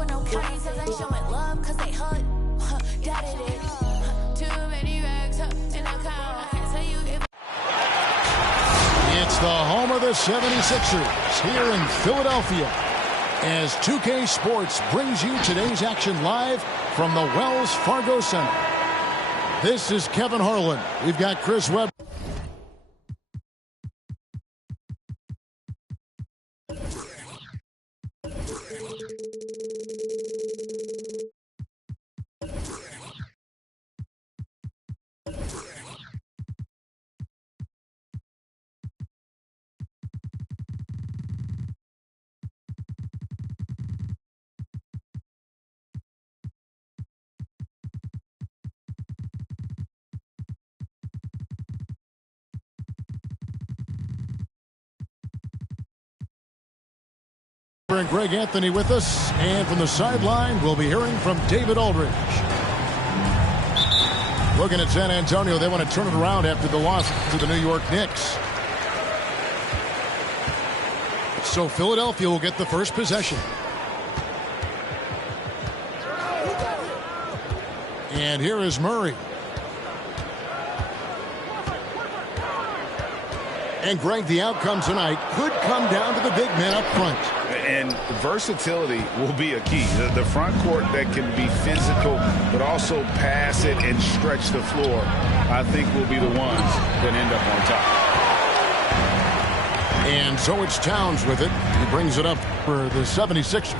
for no counties, cause they showing love, cause they hood. That it is. Too many rags up in account. I can't tell you if. It's the home of the 76ers here in Philadelphia, as 2K Sports brings you today's action live from the Wells Fargo Center. This is Kevin Harlan. We've got Chris Webb. And Greg Anthony with us, and from the sideline we'll be hearing from David Aldridge. Looking at San Antonio, they want to turn it around after the loss to the New York Knicks. So Philadelphia will get the first possession. And here is Murray. And Greg, the outcome tonight could come down to the big men up front. And versatility will be a key. The front court that can be physical, but also pass it and stretch the floor, I think will be the ones that end up on top. And so it's Towns with it. He brings it up for the 76ers.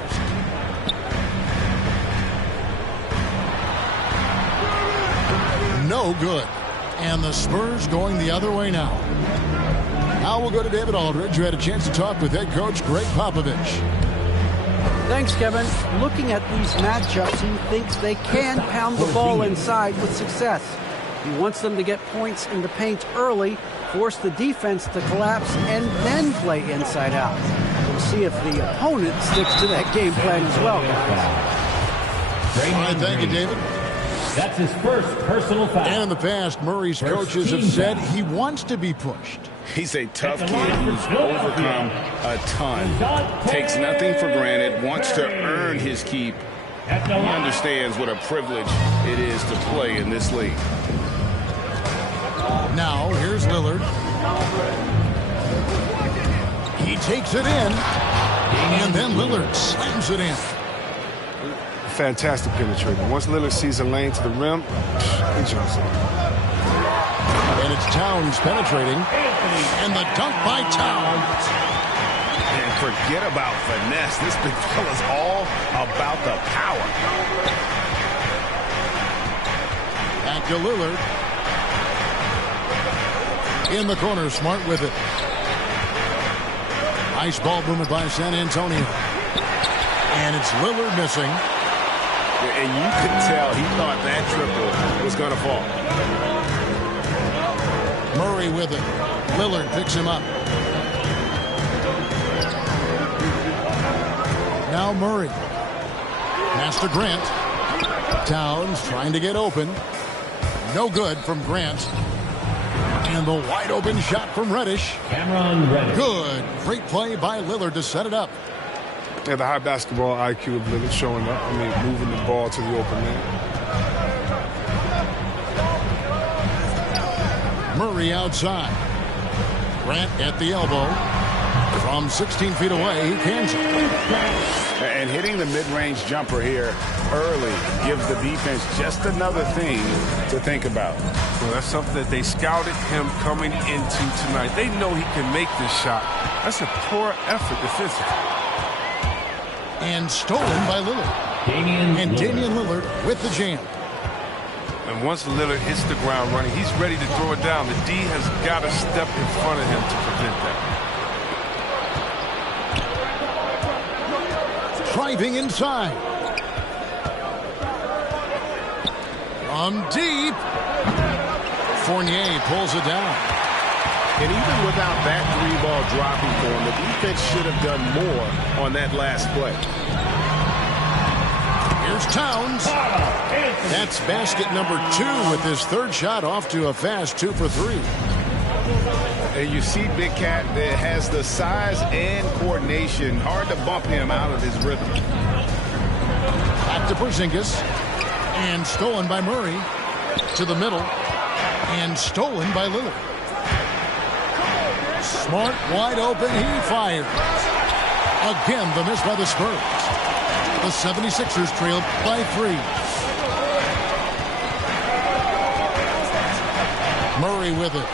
No good. And the Spurs going the other way now. Now we'll go to David Aldridge, who had a chance to talk with head coach Greg Popovich. Thanks, Kevin. Looking at these matchups, he thinks they can pound the ball inside with success. He wants them to get points in the paint early, force the defense to collapse, and then play inside out. We'll see if the opponent sticks to that game plan as well, guys. All right, thank you, David. That's his first personal foul. And in the past, Murray's coaches have said he wants to be pushed. He's a tough kid who's overcome a ton. Takes nothing for granted, wants to earn his keep. He understands what a privilege it is to play in this league. Now, here's Lillard. He takes it in, and then Lillard slams it in. Fantastic penetrator. Once Lillard sees a lane to the rim, he jumps in. And it's Towns penetrating, and the dunk by Towns. And forget about finesse. This big fella's all about the power. Back to Lillard. In the corner, Smart with it. Nice ball movement by San Antonio. And it's Lillard missing. And you could tell he thought that triple was going to fall. Murray with it. Lillard picks him up. Now Murray. Pass to Grant. Towns trying to get open. No good from Grant. And the wide open shot from Reddish. Cameron Reddish. Good. Great play by Lillard to set it up. Yeah, the high basketball IQ of Lillard showing up. I mean, moving the ball to the open man. Murray outside. Grant at the elbow. From 16 feet away, he cans it. And hitting the mid-range jumper here early gives the defense just another thing to think about. Well, that's something that they scouted him coming into tonight. They know he can make this shot. That's a poor effort defensively. And stolen by Lillard. Damian Lillard with the jam. And once Lillard hits the ground running, he's ready to throw it down. The D has got to step in front of him to prevent that. Driving inside. From deep. Fournier pulls it down. And even without that three-ball dropping for him, the defense should have done more on that last play. Here's Towns. That's basket number 2 with his third shot off to a fast 2 for 3. And you see Big Cat that has the size and coordination. Hard to bump him out of his rhythm. Back to Porzingis. And stolen by Murray. To the middle. And stolen by Lillard. Smart, wide open. He fires. Again, the miss by the Spurs. The 76ers trailed by 3. Murray with it.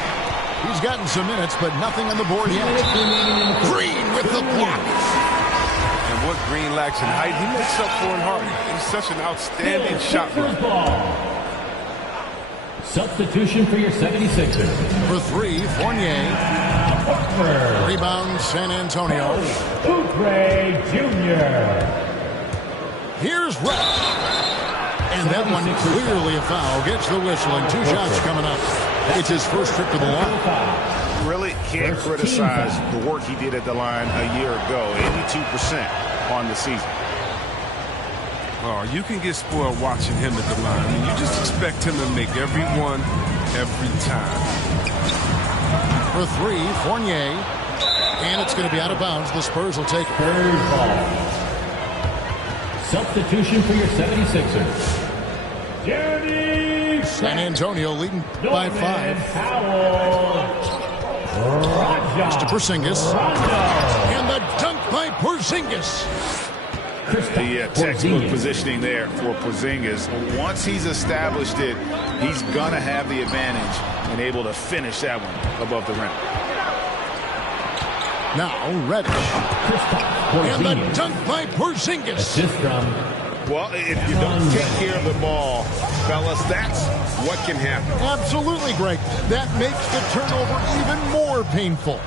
He's gotten some minutes, but nothing on the board yet. Green with the block. And what Green lacks in height, he makes up for in height. He's such an outstanding shot blocker. Substitution for your 76ers. For 3, Fournier. Rebound, San Antonio. Oubre Jr. Here's Redd. And that one clearly a foul. Gets the whistle and 2 shots coming up. It's his first trip to the line. Really can't criticize the work he did at the line a year ago. 82% on the season. Oh, you can get spoiled watching him at the line. I mean, you just expect him to make every one, every time. For 3, Fournier. And it's going to be out of bounds. The Spurs will take Spurs ball. Substitution for your 76ers. San Antonio leading by 5. It's to Porzingis. And the dunk by Porzingis. The textbook positioning there for Porzingis. Once he's established it, he's going to have the advantage and able to finish that one above the rim. Now, Reddish. And the dunk by Porzingis. Assist from Well, if you don't take care of the ball, fellas, that's what can happen. Absolutely, Greg. That makes the turnover even more painful.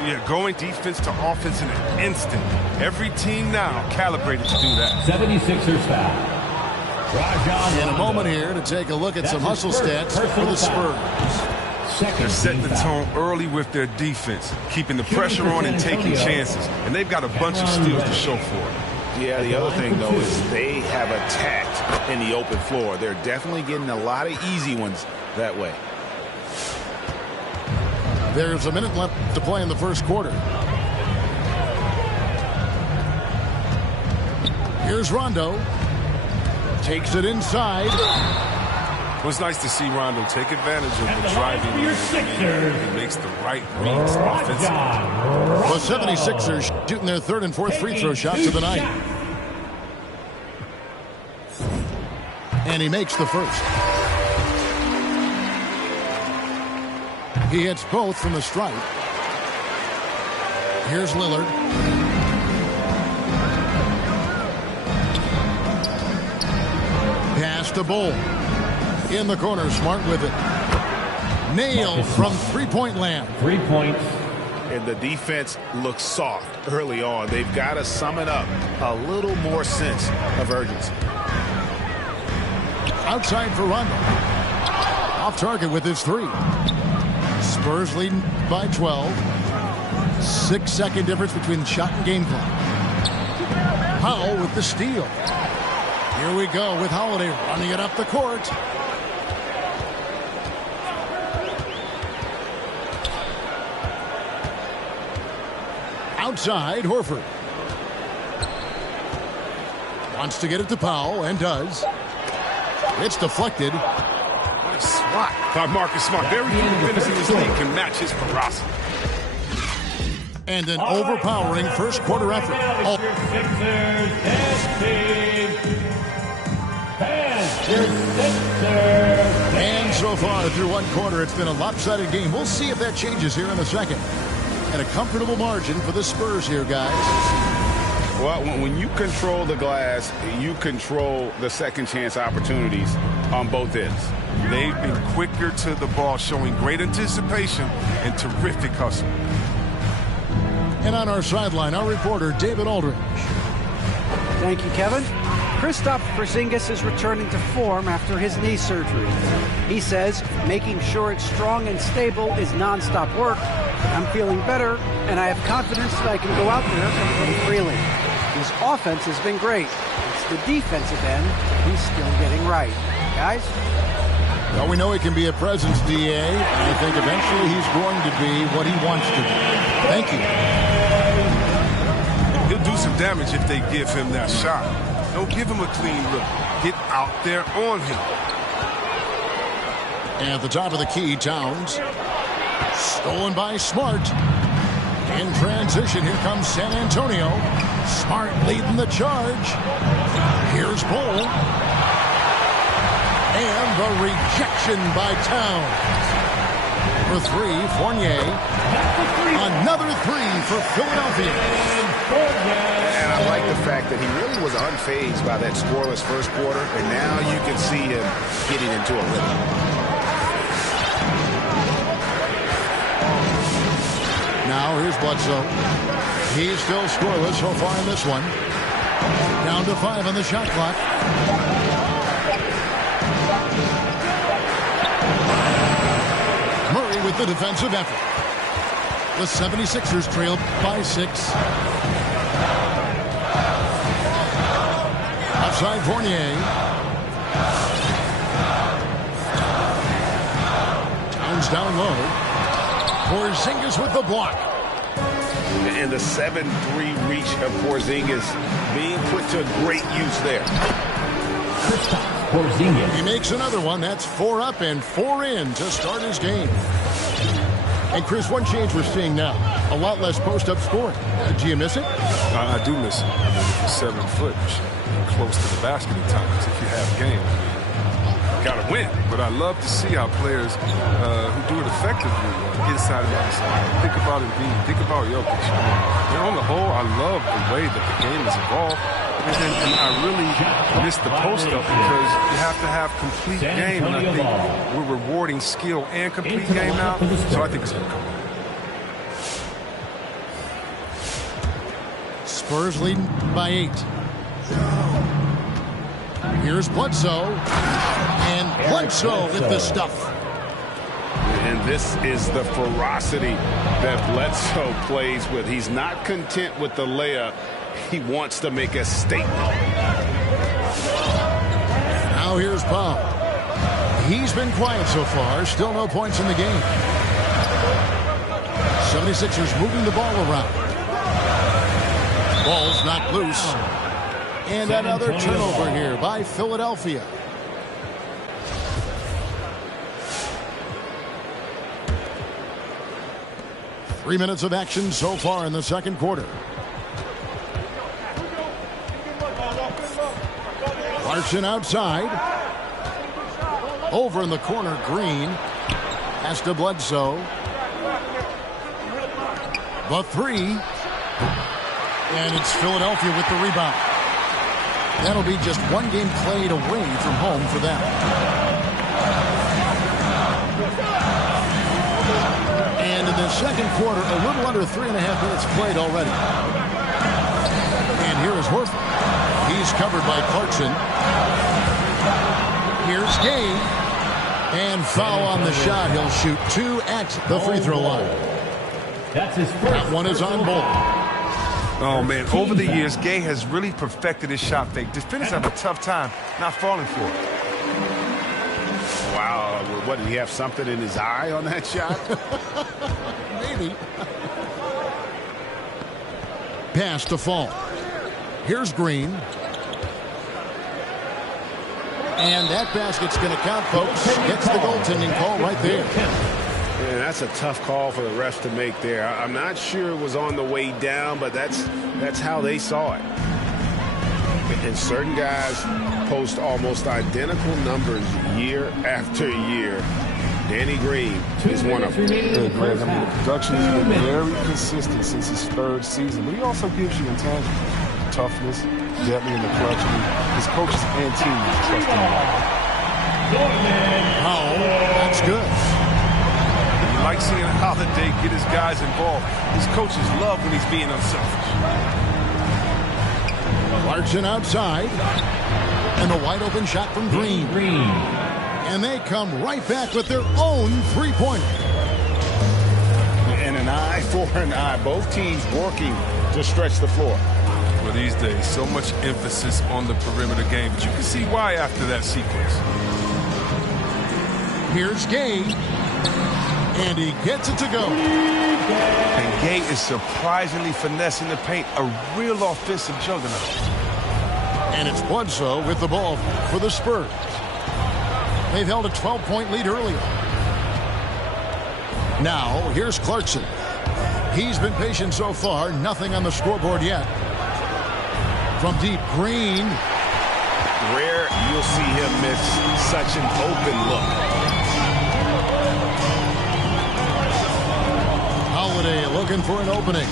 Yeah, going defense to offense in an instant. Every team now calibrated to do that. 76ers foul. In a moment here to take a look at some hustle stats for the Spurs. They're setting the tone early with their defense, keeping the pressure on and taking chances. And they've got a bunch of steals to show for it. Yeah, the other thing, though, is they have attacked in the open floor. They're definitely getting a lot of easy ones that way. There's a minute left to play in the first quarter. Here's Rondo. Takes it inside. It was nice to see Rondo take advantage of the driving. He makes the right reads offensively. The 76ers shooting their 3rd and 4th free throw shots of the night. And he makes the first. He hits both from the stripe. Here's Lillard. Pass to Bull. In the corner, Smart with it. Nailed from three-point land. 3 points. And the defense looks soft early on. They've got to sum it up. A little more sense of urgency. Outside for Rondo. Off target with his 3. Spurs leading by 12. 6-second difference between shot and game clock. Powell with the steal. Here we go with Holiday running it up the court. Outside, Horford. Wants to get it to Powell, and does. It's deflected. What a swat by Marcus Smart. Very few defenders in this league can match his ferocity. And an overpowering first quarter effort. Oh. And so far through one quarter, it's been a lopsided game. We'll see if that changes here in a second. And a comfortable margin for the Spurs here, guys. Well, when you control the glass, you control the second chance opportunities on both ends. They've been quicker to the ball, showing great anticipation and terrific hustle. And on our sideline, our reporter, David Aldridge. Thank you, Kevin. Kristaps Porzingis is returning to form after his knee surgery. He says making sure it's strong and stable is nonstop work. I'm feeling better, and I have confidence that I can go out there and play freely. His offense has been great. It's the defensive end he's still getting right. Guys? Well, we know he can be a presence, D.A. And I think eventually he's going to be what he wants to be. Thank you. He'll do some damage if they give him that shot. Don't give him a clean look. Get out there on him. And at the top of the key, Towns. Stolen by Smart. In transition, here comes San Antonio. Smart leading the charge. Here's Bull. And the rejection by Towns. For three, Fournier. Another three for Philadelphia. And I like the fact that he really was unfazed by that scoreless first quarter, and now you can see him getting into a rhythm. Now here's Bledsoe. He's still scoreless so far in this one. Down to 5 on the shot clock. Murray with the defensive effort. The 76ers trailed by 6. Outside Fournier. Towns down low. Porzingis with the block. And the 7-3 reach of Porzingis being put to great use there. He makes another one. That's 4 up and 4 in to start his game. And Chris, one change we're seeing now. A lot less post-up scoring. Do you miss it? I do miss it. I mean, if you're 7 foot, you're close to the basket at times if you have game. Got to win. But I love to see how players who do it effectively get inside and outside. Think about it, think about Jokic. I mean, on the whole, I love the way that the game is evolved. And I really miss the post-up because you have to have complete game. And I think we're rewarding skill and complete game now. So I think it's going to come on. Spurs leading by 8. Here's Bledsoe. And Bledsoe with the stuff. And this is the ferocity that Bledsoe plays with. He's not content with the layup. He wants to make a statement. Now here's Powell. He's been quiet so far. Still no points in the game. 76ers moving the ball around. Ball's knocked loose. And another turnover here by Philadelphia. Three minutes of action so far in the second quarter. Larson outside. Over in the corner, Green. Pass to Bledsoe. The 3. And it's Philadelphia with the rebound. That'll be just one game played away from home for them. And in the second quarter, a little under 3.5 minutes played already. And here is Horford. He's covered by Clarkson. Here's Gay. And foul on the shot. He'll shoot 2 at the free throw line. That one is on Bull. Oh, man, over the years, Gay has really perfected his shot fake. Defenders have a tough time not falling for it. Wow, what, did he have something in his eye on that shot? Maybe. Pass to Fall. Here's Green. And that basket's going to count, folks. Gets the goaltending call right there. Yeah, that's a tough call for the refs to make there. I'm not sure it was on the way down, but that's how they saw it. And certain guys post almost identical numbers year after year. Danny Green is one of them. Yeah, Greg, I mean, the production has been very consistent since his 3rd season, but he also gives you intangibles. Toughness, deadly in the clutch. I mean, his coaches and teams trust him. Oh, that's good. You like seeing Holiday get his guys involved. His coaches love when he's being unselfish. Clarkson outside. And the wide open shot from Green. And they come right back with their own three-pointer. And an eye for an eye. Both teams working to stretch the floor. Well, these days, so much emphasis on the perimeter game, but you can see why after that sequence. Here's Gay. And he gets it to go. And Gay is surprisingly finessing the paint. A real offensive juggernaut. And it's Bledsoe with the ball for the Spurs. They've held a 12-point lead earlier. Now, here's Clarkson. He's been patient so far. Nothing on the scoreboard yet. From deep, Green. Rare you'll see him miss such an open look. Holiday looking for an opening.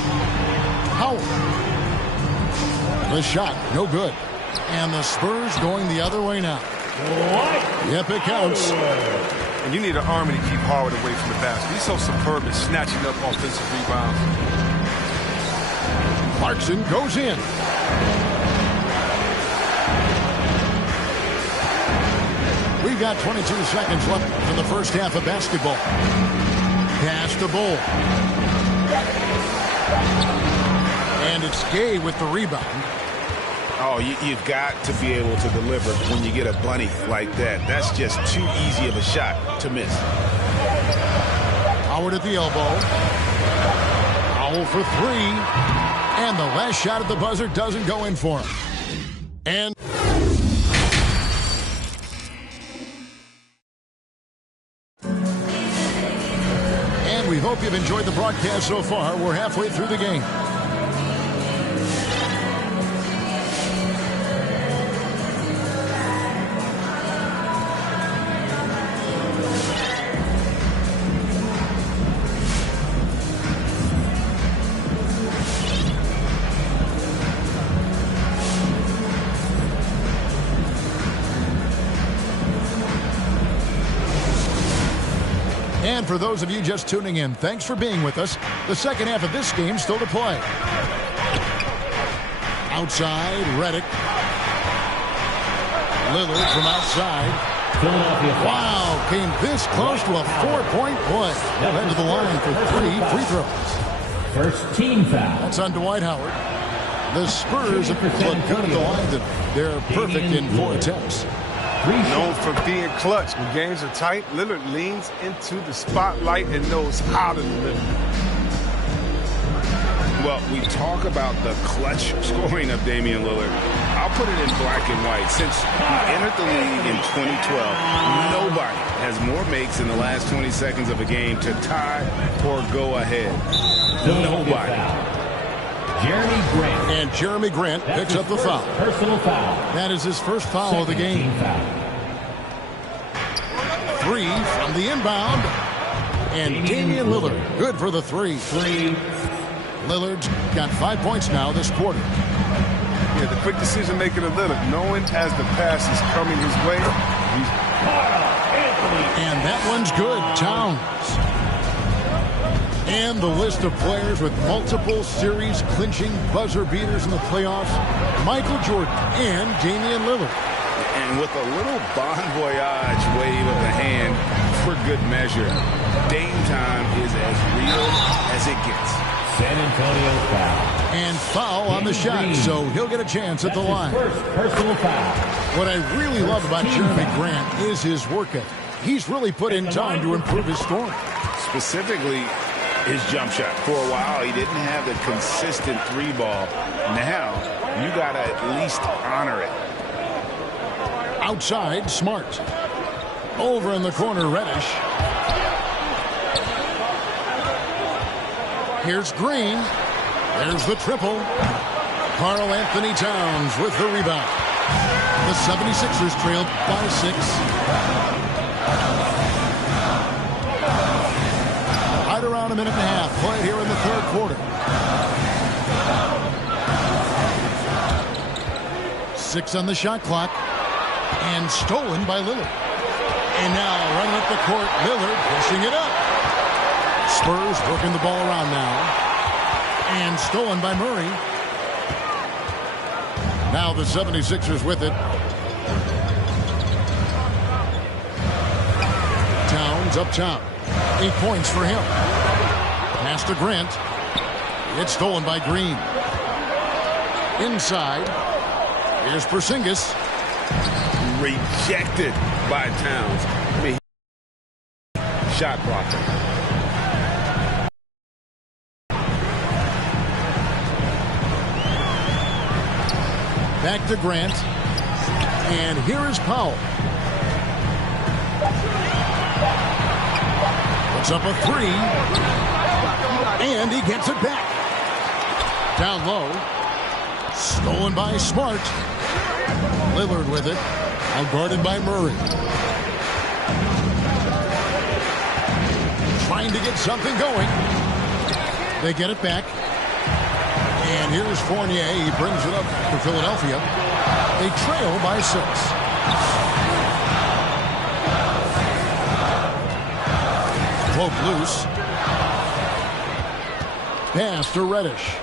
Howard. The shot, no good. And the Spurs going the other way now. Yep, it counts. And you need an army to keep Howard away from the basket. He's so superb at snatching up offensive rebounds. Clarkson goes in. We've got 22 seconds left in the first half of basketball. Pass to Bull. And it's Gay with the rebound. Oh, you've got to be able to deliver when you get a bunny like that. That's just too easy of a shot to miss. Howard at the elbow. Powell for three. And the last shot at the buzzer doesn't go in for him. And we hope you've enjoyed the broadcast so far. We're halfway through the game. And for those of you just tuning in, thanks for being with us. The second half of this game still to play. Outside, Redick. Lillard from outside. Wow, came this close to a 4-point play. Led to the line for 3 free throws. First team foul. That's on Dwight Howard. The Spurs have looked good at the line tonight. They're perfect in 4 attempts. Known for being clutch. When games are tight, Lillard leans into the spotlight and knows how to deliver. Well, we talk about the clutch scoring of Damian Lillard. I'll put it in black and white. Since he entered the league in 2012, nobody has more makes in the last 20 seconds of a game to tie or go ahead. Nobody. Jeremy Grant. And Jeremy Grant picks up the foul. Personal foul. That is his first foul of the game. 3 from the inbound. And Damian Lillard, good for the 3. Lillard's got 5 points now this quarter. Yeah, the quick decision making of Lillard, knowing as the pass is coming his way. And that one's good. Towns. And the list of players with multiple series clinching buzzer beaters in the playoffs: Michael Jordan and Damian Lillard. And with a little bon voyage wave of the hand for good measure, Dame time is as real as it gets. San Antonio foul. And foul on the shot, so he'll get a chance at the line. First personal foul. What I really love about Jeremy Grant is his work ethic. He's really put in time to improve his scoring. Specifically, his jump shot. For a while, he didn't have the consistent 3-ball. Now, you got to at least honor it. Outside, Smart. Over in the corner, Reddish. Here's Green. There's the triple. Karl Anthony Towns with the rebound. The 76ers trailed by 6. Right around a minute and a half played here in the third quarter. 6 on the shot clock. And stolen by Lillard. And now running up the court, Lillard pushing it up. Spurs working the ball around now. And stolen by Murray. Now the 76ers with it. Towns up top. 8 points for him. Pass to Grant. It's stolen by Green. Inside. Here's Porzingis. Rejected by Towns. I mean, shot blocker. Back to Grant. And here is Powell. Puts up a three. And he gets it back. Down low. Stolen by Smart. Lillard with it. Out guarded by Murray. Trying to get something going. They get it back. And here's Fournier. He brings it up for Philadelphia. They trail by 6. Poke loose. Pass to Reddish.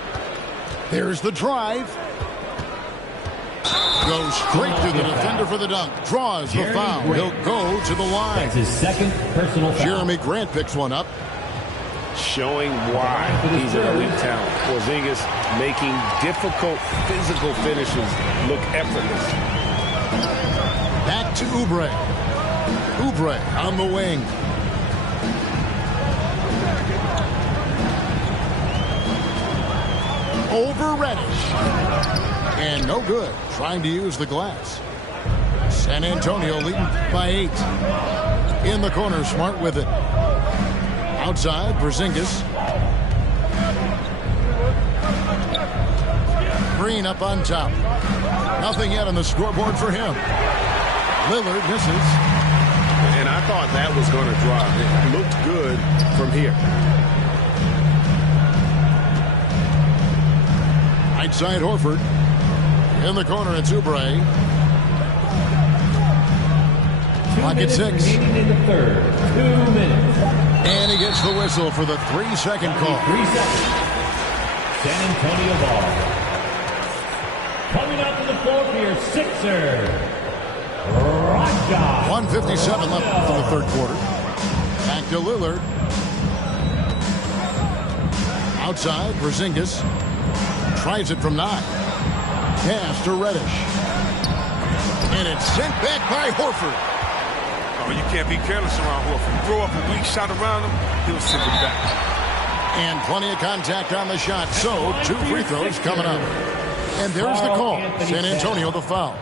There's the drive. Goes straight through the defender for the dunk. Draws the foul. He'll go to the line. That's his second personal foul. Jeremy Grant picks one up. Showing why he's an elite talent. Porzingis making difficult physical finishes look effortless. Back to Oubre. Oubre on the wing. Over Reddish. And no good. Trying to use the glass. San Antonio leading by 8. In the corner, Smart with it. Outside, Porzingis. Green up on top. Nothing yet on the scoreboard for him. Lillard misses. And I thought that was going to drop. It looked good from here. Right side, Horford. In the corner, it's Oubre. Clock at 6. In the third. 2 minutes. And he gets the whistle for the 3-second call. 3 seconds. San Antonio ball. Coming out to the floor for your Sixer. Raja. 1:57 left in the third quarter. Back to Lillard. Outside, Porzingis. Tries it from 9. Pass to Reddish. And it's sent back by Horford. Oh, you can't be careless around Horford. Throw up a weak shot around him, he'll send it back. And plenty of contact on the shot. So 2 free throws coming up. And there's the call. San Antonio the foul.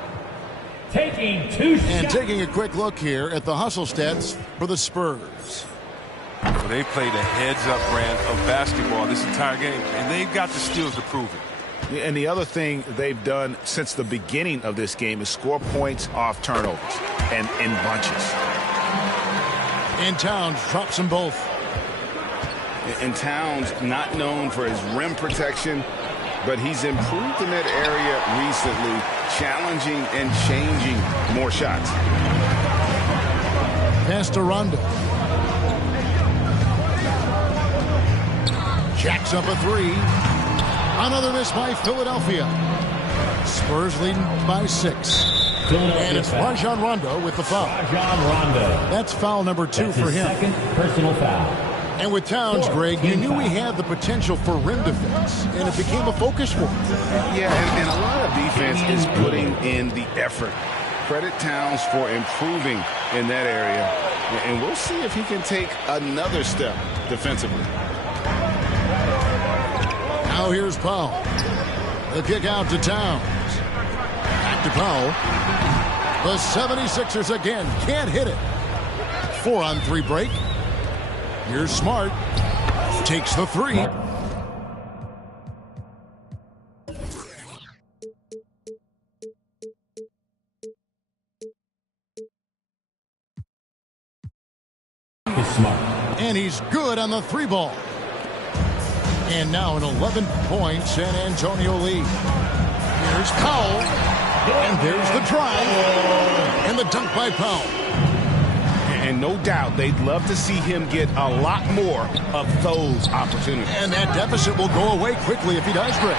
Taking 2 shots. And taking a quick look here at the hustle stats for the Spurs. Well, they played a heads-up brand of basketball this entire game, and they've got the skills to prove it. And the other thing they've done since the beginning of this game is score points off turnovers and in bunches. And Towns drops them both. And Towns not known for his rim protection, but he's improved in that area recently, challenging and changing more shots. Pass to Rondo. Jacks up a 3. Another miss by Philadelphia. Spurs leading by 6. And it's Rajon Rondo with the foul. Rajon Rondo. That's foul number 2 That's for his him. second personal foul. And with Towns, Greg, you knew he had the potential for rim defense, and it became a focus for him. Yeah, and a lot of defense is putting in the effort. Credit Towns for improving in that area. And we'll see if he can take another step defensively. Now here's Powell. The kick out to Towns. Back to Powell. The 76ers again can't hit it. 4-on-3 break. Here's Smart. Takes the 3. Smart. And he's good on the 3 ball. And now an 11-point San Antonio lead. Here's Powell. And there's the drive. And the dunk by Powell. And no doubt they'd love to see him get a lot more of those opportunities. And that deficit will go away quickly if he does, Greg.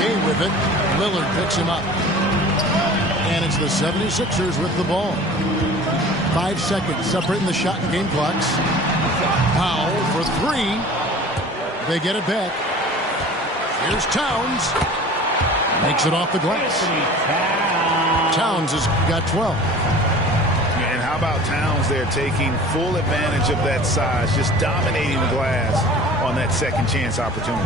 Game with it. Lillard picks him up. And it's the 76ers with the ball. 5 seconds separating the shot and game clocks. Powell for 3. They get it back. Here's Towns. Makes it off the glass. Towns has got 12. And how about Towns there taking full advantage of that size, just dominating the glass on that second chance opportunity.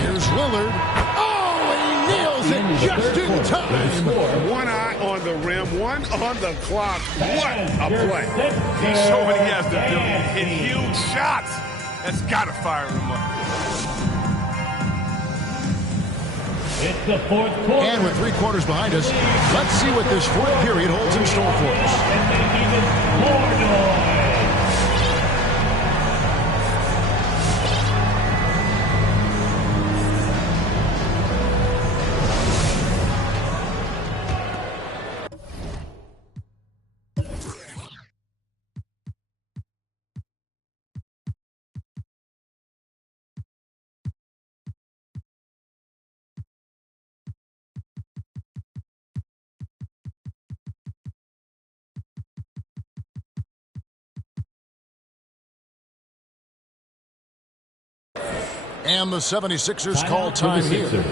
Here's Lillard. Oh, he Nails it just in time. One eye on the rim, one on the clock. What a play. He's showing he has the ability to hit huge shots. That's got to fire him up. It's the fourth quarter. And with 3 quarters behind us, let's see what this fourth period holds in store for us. And make even more noise. And the 76ers call time here.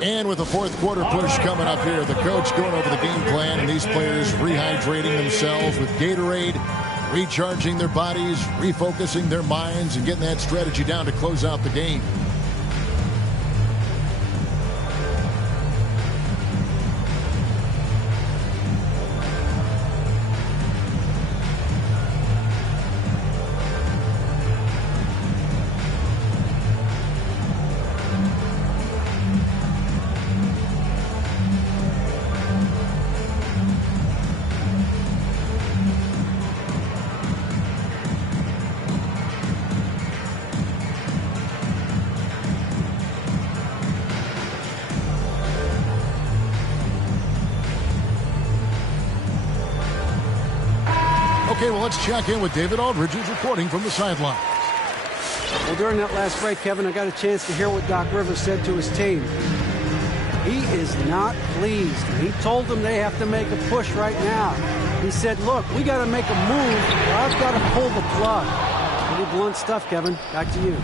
And with the fourth quarter push coming up here, the coach going over the game plan, and these players rehydrating themselves with Gatorade, recharging their bodies, refocusing their minds, and getting that strategy down to close out the game. Okay, well, let's check in with David Aldridge, who's reporting from the sideline. Well, during that last break, Kevin, I got a chance to hear what Doc Rivers said to his team. He is not pleased. He told them they have to make a push right now. He said, look, we got to make a move, or I've got to pull the plug. Pretty blunt stuff, Kevin. Back to you.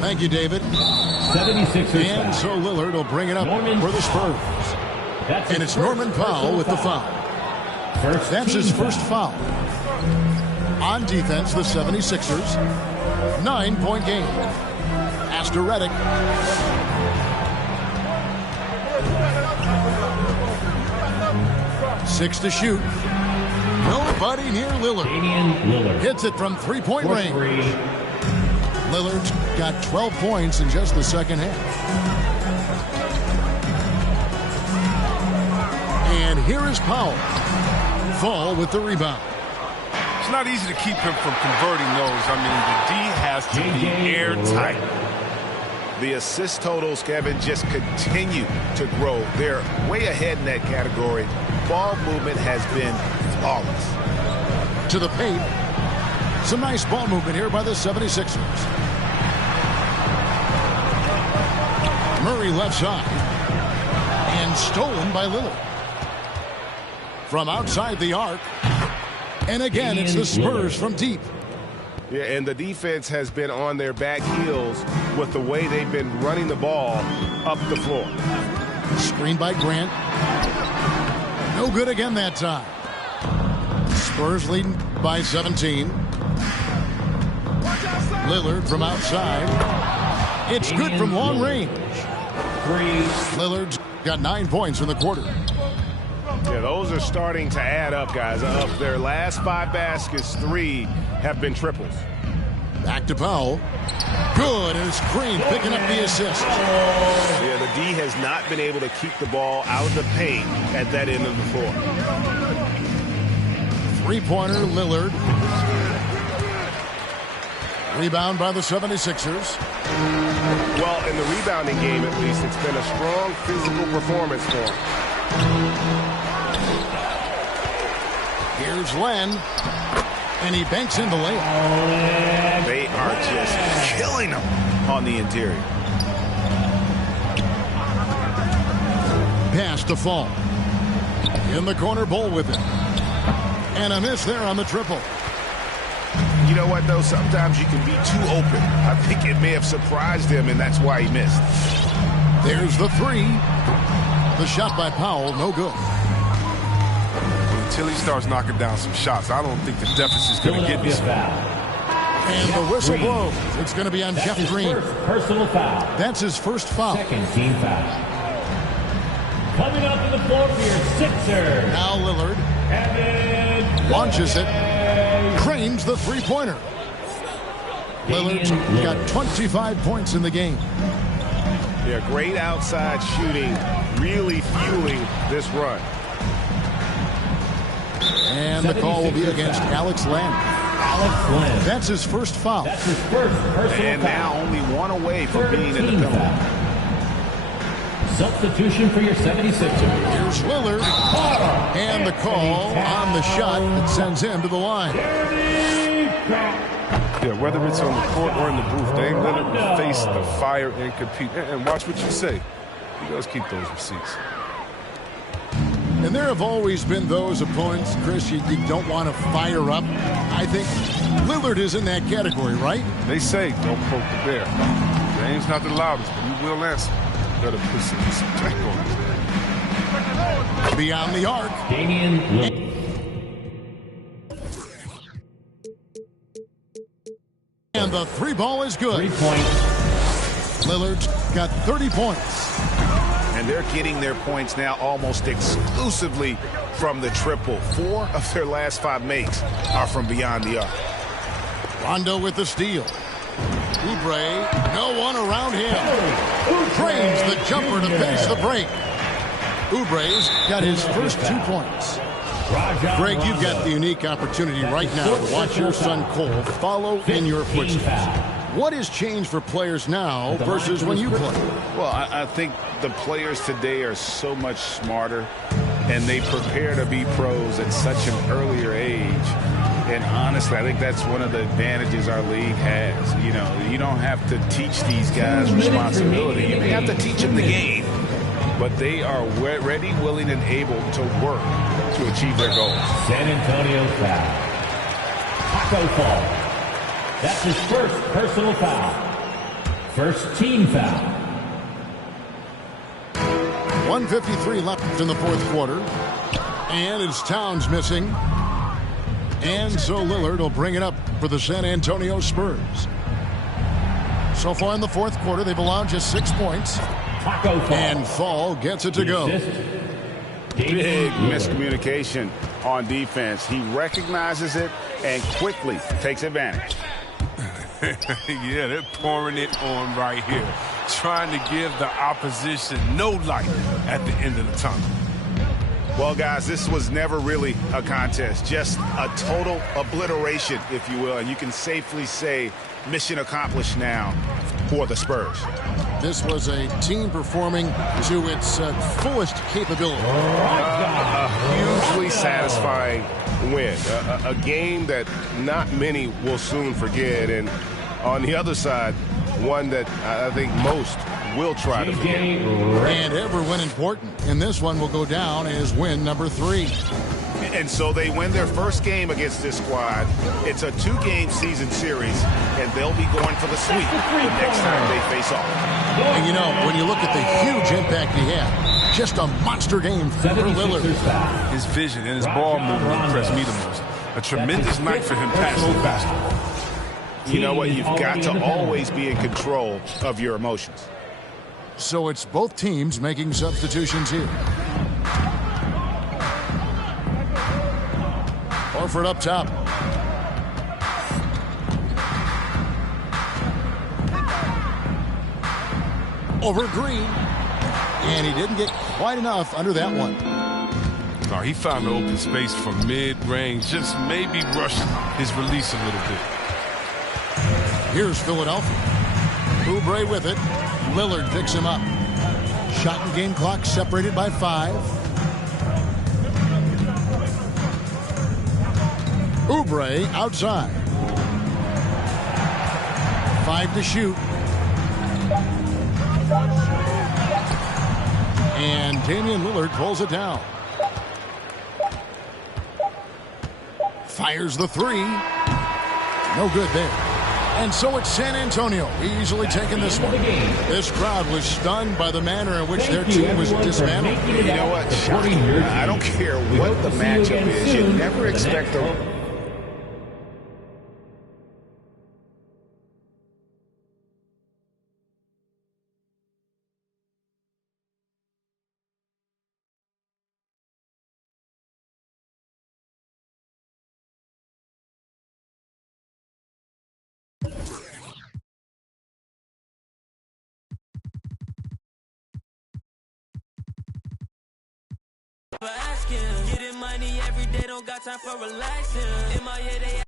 Thank you, David. 76ers And so Lillard will bring it up for the Spurs. And it's Norman Powell with the foul. That's his first foul. On defense, the 76ers. 9-point game. Astor Reddick. Six to shoot. Nobody near Lillard. Hits it from three-point range. Lillard's got 12 points in just the second half. And here is Powell. Fall with the rebound. It's not easy to keep him from converting those. I mean, the D has to be airtight. The assist totals, Kevin, just continue to grow. They're way ahead in that category. Ball movement has been flawless. To the paint. Some nice ball movement here by the 76ers. Murray left side. And stolen by Lillard. From outside the arc. And again, it's the Spurs from deep. Yeah, and the defense has been on their back heels with the way they've been running the ball up the floor. Screen by Grant. No good again that time. Spurs leading by 17. Lillard from outside. It's good from long range. Lillard's got 9 points in the quarter. Yeah, those are starting to add up, guys. Of their last 5 baskets, 3 have been triples. Back to Powell. Good, and it's Green picking up the assist. Yeah, the D has not been able to keep the ball out of the paint at that end of the floor. Three-pointer, Lillard. Rebound by the 76ers. Well, in the rebounding game, at least, it's been a strong physical performance for him. Here's Len. And he banks in the layup. They are just killing them on the interior. Pass to Fall. In the corner, Bull with it. And a miss there on the triple. You know what, though? Sometimes you can be too open. I think it may have surprised him, and that's why he missed. There's the three. The shot by Powell, no good. Until he starts knocking down some shots, I don't think the deficit's going to get this. And the whistle blows. It's going to be on Jeff Green. Personal foul. That's his first foul. Second team foul. Coming up to the floor for your Sixers. Now Lillard launches it, cranes the three-pointer. Lillard's got 25 points in the game. Yeah, great outside shooting, really fueling this run. And the call will be against Alex Len. That's his first foul. That's his first personal And foul. now only one away from being in the 13 penalty. foul. Substitution for your 76ers. Here's Lillard. And the call on the shot that sends him to the line. Yeah, whether it's on the court or in the booth, Dame Lillard will face the fire and compete. And watch what you say. He does keep those receipts. And there have always been those opponents, Chris, you don't want to fire up. I think Lillard is in that category, right? They say don't poke the bear. Dame's not the loudest, but he will answer. Better put some respect on him. Beyond the arc. Damian Lillard. And the three ball is good. 3-point. Lillard's got 30 points. And they're getting their points now almost exclusively from the triple. 4 of their last 5 makes are from beyond the arc. Rondo with the steal. Oubre, no one around him. Cranes the jumper to finish the break. Oubre's got his first 2 points. Greg, you've got the unique opportunity right now to watch your son Cole follow in your footsteps. What has changed for players now versus when you played? Well, I think the players today are so much smarter, and they prepare to be pros at such an earlier age. And honestly, I think that's one of the advantages our league has. You know, you don't have to teach these guys responsibility. You may have to teach them the game, but they are ready, willing, and able to work to achieve their goals. San Antonio foul. Taco Fall. That's his first personal foul. First team foul. 1:53 left in the fourth quarter. And it's Towns missing. And so Lillard will bring it up for the San Antonio Spurs. So far in the fourth quarter, they've allowed just 6 points. Taco Fall. And Fall gets it to go. Big miscommunication on defense. He recognizes it and quickly takes advantage. Yeah, they're pouring it on right here. Trying to give the opposition no light at the end of the tunnel. Well, guys, this was never really a contest. Just a total obliteration, if you will. And you can safely say mission accomplished now for the Spurs. This was a team performing to its fullest capability. A hugely satisfying win. A game that not many will soon forget. And on the other side, one that I think most will try to forget. And ever when important. And this one will go down as win number 3. And so they win their first game against this squad. It's a 2-game season series, and they'll be going for the sweep the next time they face off. And you know, when you look at the huge impact he had, just a monster game for Lillard. His vision and his ball movement impressed me the most. A tremendous night for him passing the basketball. You know what? You've got to always be in control of your emotions. So it's both teams making substitutions here. Horford up top. Over Green. And he didn't get quite enough under that one. No, he found the open space from mid-range, just maybe rushed his release a little bit. Here's Philadelphia. Oubre with it. Lillard picks him up. Shot and game clock separated by 5. Oubre outside. 5 to shoot. And Damian Lillard pulls it down. Fires the 3. No good there. And so it's San Antonio easily taking this one. This crowd was stunned by the manner in which their team was dismantled. You know what? Shocking. I don't care what the matchup is. You never expect a for asking. Getting money every day, don't got time for relaxing. MIA, they